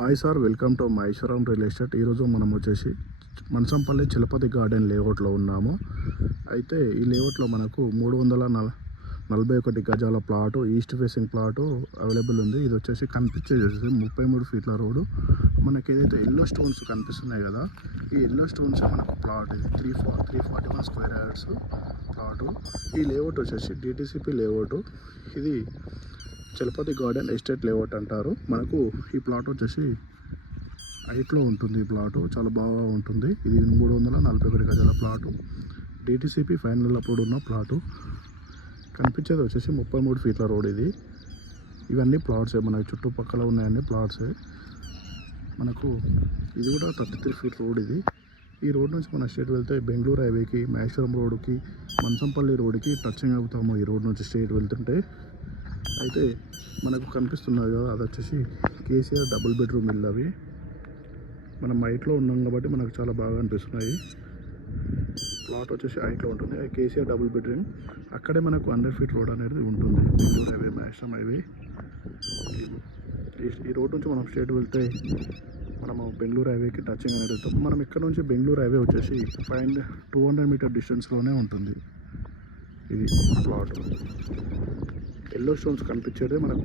Hi sir, welcome to Maheshwaram real estate. ఈరోజు మనం వచ్చేసి మనసంపల్లి చలపతి గార్డెన్ లేఅవుట్లో ఉన్నాము. అయితే ఈ లేఅవుట్లో మనకు 341 గజాల plot, east facing plot available ఉంది. ఇది వచ్చేసి కనిపించేది 33 ఫీట్ల రోడ్డు. మనకి ఏదైతే ఎల్లో స్టోన్స్ కనిపిస్తున్నాయి కదా, ఈ ఎల్లో స్టోన్స్ మనకు ప్లాట్ ఇది 341 స్క్వేర్ యార్డ్స్ ప్లాటు. ఈ లేఅవుట్ వచ్చేసి డిటిసిపి లేఅవుట్. ఇది చలపతి గార్డెన్ ఎస్టేట్ లేఅవుట్ అంటారు. మనకు ఈ ప్లాట్ వచ్చేసి హైట్లో ఉంటుంది. ఈ ప్లాటు చాలా బాగా ఉంటుంది. ఇది 341 గజాల ప్లాటు, డిటిసిపి ఫైనల్ అప్పుడు ఉన్న ప్లాటు. కనిపించేది వచ్చేసి 33 ఫీట్ల రోడ్. ఇవన్నీ ప్లాట్సే, మనకి చుట్టుపక్కల ఉన్నాయన్నీ ప్లాట్సే. మనకు ఇది కూడా 33 ఫీట్ రోడ్. ఈ రోడ్ నుంచి మన స్ట్రేట్ వెళ్తే బెంగళూరు హైవేకి, మహేశ్వరం రోడ్డుకి, మనసంపల్లి రోడ్డుకి టచింగ్ అవుతాము. ఈ రోడ్ నుంచి స్ట్రేట్ వెళ్తుంటే అయితే మనకు కనిపిస్తున్నది కదా, అది వచ్చేసి కేసీఆర్ డబుల్ బెడ్రూమ్ ఇల్లు. అవి మనం హైట్లో ఉన్నాం కాబట్టి మనకు చాలా బాగా అనిపిస్తున్నాయి. ప్లాట్ వచ్చేసి హైట్లో ఉంటుంది. అది కేసీఆర్ డబుల్ బెడ్రూమ్. అక్కడే మనకు 100 ఫీట్ రోడ్ అనేది ఉంటుంది. Bengaluru highway, Maheshwaram highway. ఈ రోడ్ నుంచి మనం స్ట్రేట్ వెళ్తే మనము బెంగళూరు హైవేకి టచింగ్ అనేది వెళ్తాం. మనం ఇక్కడ నుంచి బెంగళూరు హైవే వచ్చేసి 200 మీటర్ డిస్టెన్స్లోనే ఉంటుంది. ఇది ప్లాట్. ఎల్లో స్టోన్స్ కనిపించేదే మనకు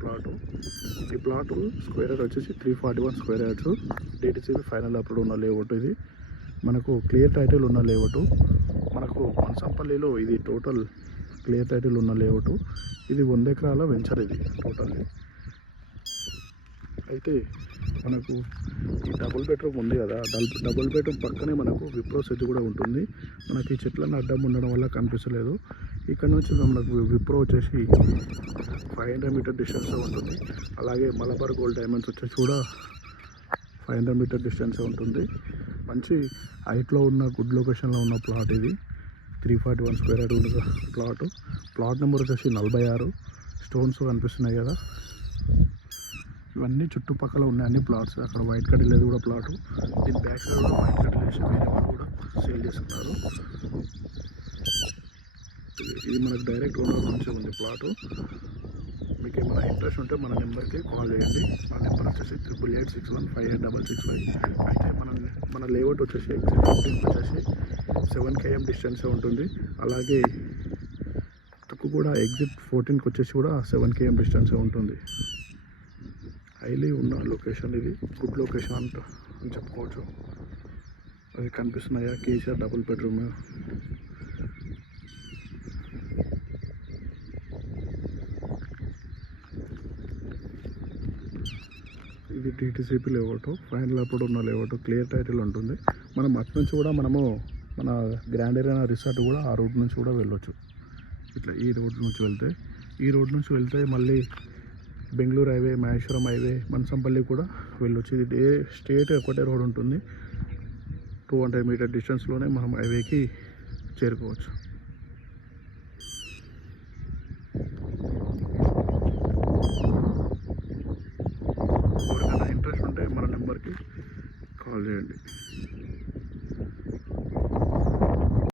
ప్లాటు. ఈ ప్లాటు స్క్వేర్ యార్డ్ వచ్చేసి 341 స్క్వేర్ యార్డ్స్. డిటిసిపి ఫైనల్ అప్పుడు ఉన్న లేఅవుట్. ఇది మనకు క్లియర్ టైటిల్ ఉన్న లేఅవుట్. మనకు మనసంపల్లిలో ఇది టోటల్ క్లియర్ టైటిల్ ఉన్న లేఅవుట్. ఇది 100 ఎకరాల వెంచర్. ఇది టోటల్. అయితే మనకు ఈ డబుల్ బెడ్రూమ్ ఉంది కదా, డబుల్ బెడ్రూమ్ పక్కనే మనకు విప్రో సెజ్ కూడా ఉంటుంది. మనకి ఈ చెట్లను అడ్డం ఉండడం వల్ల కనిపించలేదు. ఇక్కడ నుంచి మనకు విప్రో వచ్చేసి 500 మీటర్ డిస్టెన్స్లో ఉంటుంది. అలాగే మలబార్ గోల్డ్ డైమండ్స్ వచ్చేసి కూడా 500 మీటర్ డిస్టెన్సే ఉంటుంది. మంచి హైట్లో ఉన్న గుడ్ లొకేషన్లో ఉన్న ప్లాట్. ఇది 341 స్క్వేర్ యార్డ్ ఉన్న ప్లాటు. ప్లాట్ నెంబర్ వచ్చేసి 46. స్టోన్స్ కనిపిస్తున్నాయి కదా, ఇవన్నీ చుట్టుపక్కల ఉన్నాయి అన్ని ప్లాట్స్. అక్కడ వైట్ కట్ లేదు కూడా ప్లాటు. దీని బ్యాక్ సైడ్ కూడా వైట్ కట్ వేసి వేరే వాళ్ళు కూడా సేల్ చేస్తున్నారు. ఇది మనకు డైరెక్ట్ ఓనర్ నుంచి ఉంది ప్లాటు. మీకు ఏమైనా ఇంట్రెస్ట్ ఉంటే మన నెంబర్కి కాల్ చేయండి. మన నెంబర్ వచ్చేసి 8861586665. అయితే మన లేఅవుట్ వచ్చేసి ఎగ్జిట్ 15 వచ్చేసి 7 km డిస్టెన్సే ఉంటుంది. అలాగే తక్కువ కూడా ఎగ్జిట్ 14కి వచ్చేసి కూడా 7 km డిస్టెన్సే ఉంటుంది. హైలీ ఉన్న లొకేషన్. ఇది గుడ్ లొకేషన్ అని చెప్పుకోవచ్చు. అది కనిపిస్తున్నాయా, కేసీఆర్ డబుల్ బెడ్రూమ్. ఇది డిటిసిపి లేఅవుట్, ఫైనల్ అప్పుడు ఉన్న లేఅవుట్. క్లియర్ టైటిల్ ఉంటుంది. మనం అటు నుంచి కూడా మనము మన గ్రాండ్ ఏరియా రిసార్ట్ కూడా ఆ రోడ్ నుంచి కూడా వెళ్ళొచ్చు. ఇట్లా ఈ రోడ్ నుంచి వెళ్తే మళ్ళీ బెంగళూరు హైవే, మహేశ్వరం హైవే, మనసంపల్లి కూడా వెళ్ళొచ్చు. ఇది స్ట్రేట్ ఒకటే రోడ్ ఉంటుంది. 200 మీటర్ డిస్టెన్స్లోనే మనం హైవేకి చేరుకోవచ్చు. ఎవరికైనా ఇంట్రెస్ట్ ఉంటే మన నెంబర్కి కాల్ చేయండి.